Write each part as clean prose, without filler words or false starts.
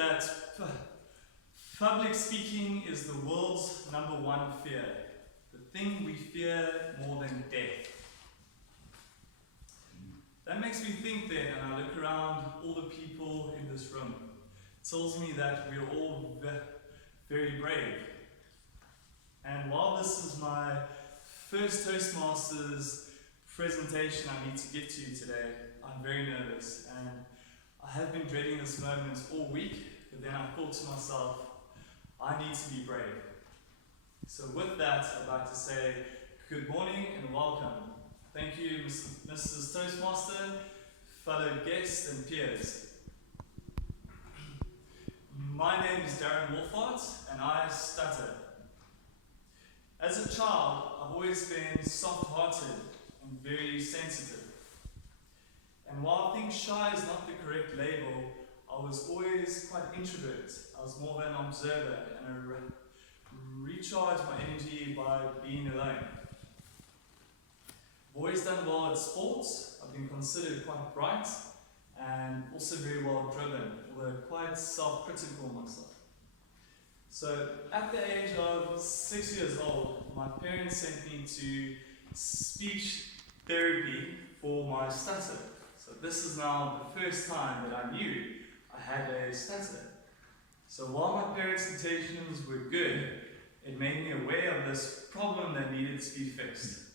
that public speaking is the world's #1 fear. The thing we fear more than death. That makes me think then, and I look around all the people in this room. It tells me that we're all very brave. And while this is my first Toastmasters presentation I need to get to today, I'm very nervous. And I have been dreading this moment all week, but then I thought to myself, I need to be brave. So with that, I'd like to say good morning and welcome. Thank you, Mrs. Toastmaster, fellow guests and peers. My name is Darin Wolfaardt and I stutter. As a child, I've always been soft-hearted and very sensitive. And while I think shy is not the correct label, I was always quite introvert. I was more of an observer and I recharged my energy by being alone. I've always done well at sports. I've been considered quite bright and also very well driven, although quite self-critical myself. So at the age of 6 years old, my parents sent me to speech therapy for my stutter. So this is now the first time that I knew I had a stutter. So while my parents' intentions were good, it made me aware of this problem that needed to be fixed.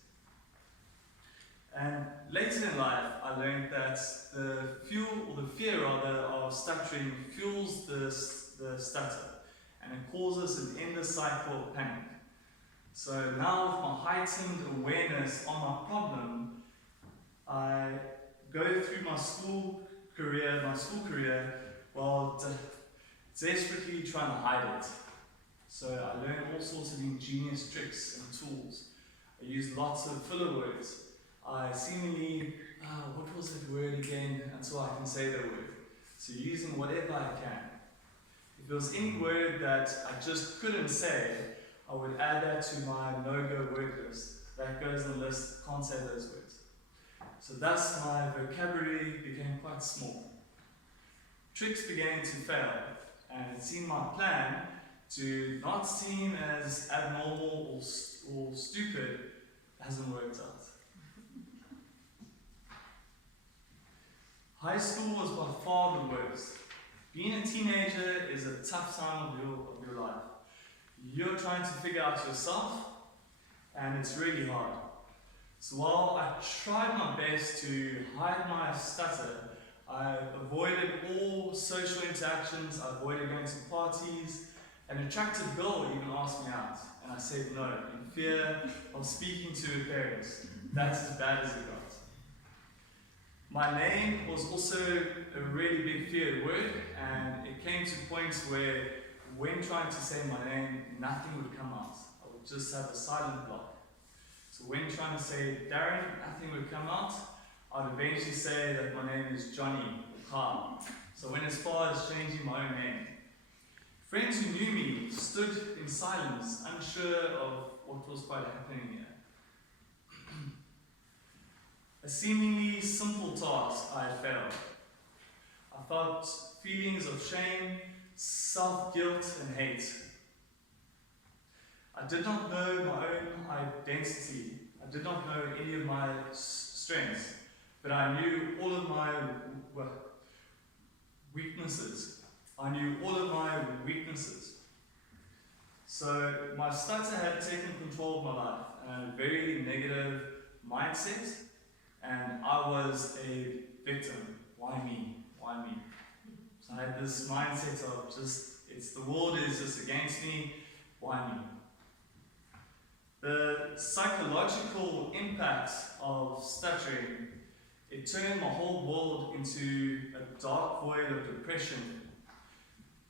And later in life, I learned that the fear of stuttering fuels the stutter, and it causes an endless cycle of panic. So now with my heightened awareness on my problem, I go through my school career while desperately trying to hide it. So I learned all sorts of ingenious tricks and tools. I used lots of filler words. I seemingly, what was that word again, until I can say the word. So using whatever I can. If there was any word that I just couldn't say, I would add that to my no-go word list. That goes in the list, can't say those words. So thus my vocabulary became quite small. Tricks began to fail, and it seemed my plan to not seem as abnormal or stupid hasn't worked out. High school was by far the worst. Being a teenager is a tough time of your life. You're trying to figure out yourself, and it's really hard. So while I tried my best to hide my stutter, I avoided all social interactions, I avoided going to parties. An attractive girl even asked me out, and I said no, in fear of speaking to her parents. That's as bad as it got. My name was also a really big feared word, and it came to points where when trying to say my name, nothing would come out. I would just have a silent block. So when trying to say Darin, nothing would come out. I'd eventually say that my name is Johnny or Carl. So went as far as changing my own name. Friends who knew me stood in silence, unsure of what was quite happening here. A seemingly simple task I had failed. I felt feelings of shame, self-guilt and hate. I did not know my own identity. I did not know any of my strengths, but I knew all of my weaknesses. So my stutter had taken control of my life, and I had a very negative mindset, and I was a victim. Why me? Why me? So I had this mindset of the world is just against me, why me? The psychological impact of stuttering, it turned my whole world into a dark void of depression.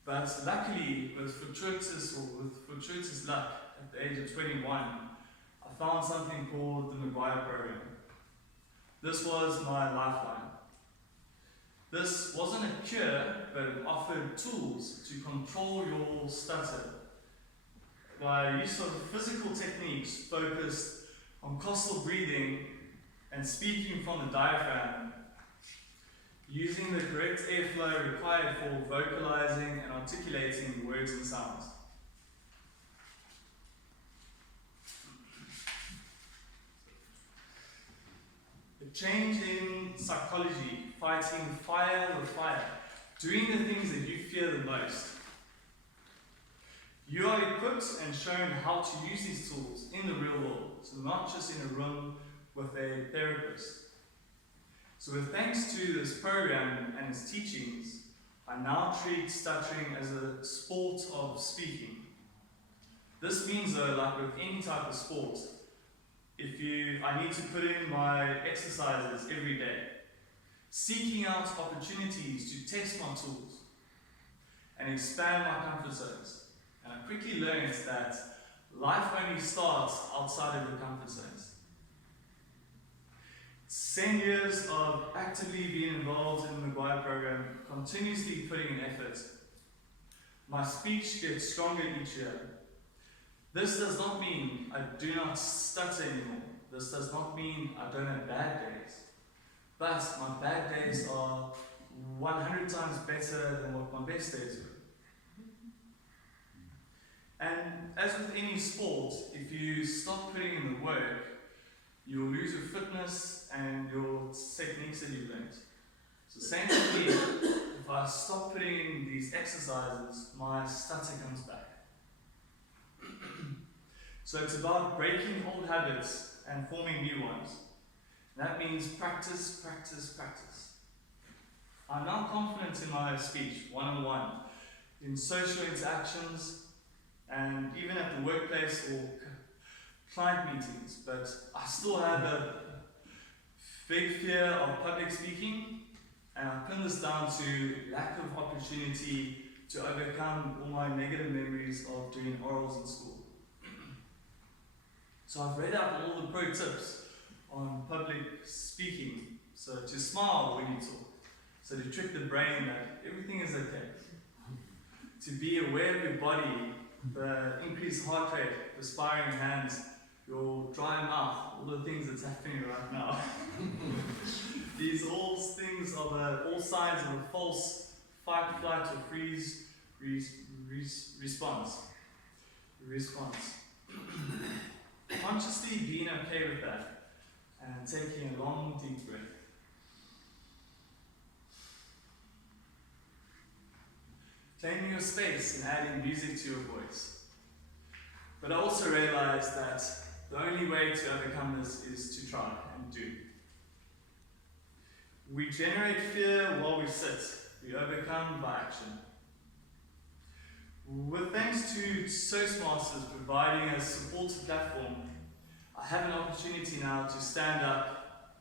But luckily, with fortuitous luck, at the age of 21, I found something called the McGuire program. This was my lifeline. This wasn't a cure, but it offered tools to control your stutter. By use of physical techniques focused on coastal breathing and speaking from the diaphragm, using the correct airflow required for vocalizing and articulating words and sounds. A change in psychology, fighting fire with fire, doing the things that you fear the most. You are equipped and shown how to use these tools in the real world, so not just in a room with a therapist. So with thanks to this program and its teachings, I now treat stuttering as a sport of speaking. This means though, like with any type of sport, I need to put in my exercises every day, seeking out opportunities to test my tools and expand my comfort zones. And I quickly learned that life only starts outside of your comfort zones. 10 years of actively being involved in the Maguire program, continuously putting in effort. My speech gets stronger each year. This does not mean I do not stutter anymore. This does not mean I don't have bad days. But my bad days are 100 times better than what my best days were. And as with any sport, if you stop putting in the work, you'll lose your fitness and your techniques that you've learned. So same for me, if I stop putting in these exercises, my stutter comes back. So it's about breaking old habits and forming new ones. And that means practice, practice, practice. I'm now confident in my speech, one-on-one, in social interactions, and even at the workplace or client meetings, but I still have a big fear of public speaking, and I pin this down to lack of opportunity to overcome all my negative memories of doing orals in school. So I've read out all the pro tips on public speaking, so to smile when you talk, so to trick the brain that everything is okay, to be aware of your body, the increased heart rate, perspiring hands, your dry mouth, all the things that's happening right now. These all things are all signs of a false fight, flight, or freeze response. Consciously being okay with that and taking a long, deep breath. Claiming your space and adding music to your voice. But I also realized that the only way to overcome this is to try and do. We generate fear while we sit. We overcome by action. With thanks to ToastMasters providing a supportive platform, I have an opportunity now to stand up,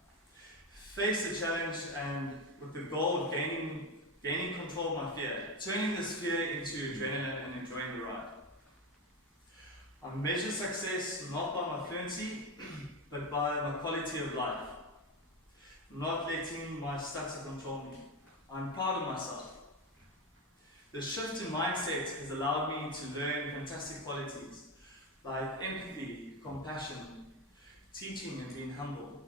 face the challenge, and with the goal of gaining control of my fear, turning this fear into adrenaline and enjoying the ride. I measure success not by my fluency, but by my quality of life. Not letting my stutter control me. I'm proud of myself. The shift in mindset has allowed me to learn fantastic qualities like empathy, compassion, teaching and being humble.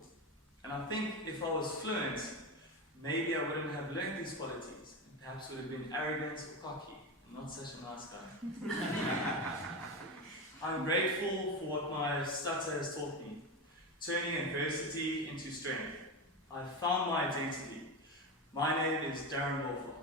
And I think if I was fluent, maybe I wouldn't have learned these qualities and perhaps would have been arrogant or cocky and not such a nice guy. I'm grateful for what my stutter has taught me, turning adversity into strength. I've found my identity. My name is Darin Wolfaardt.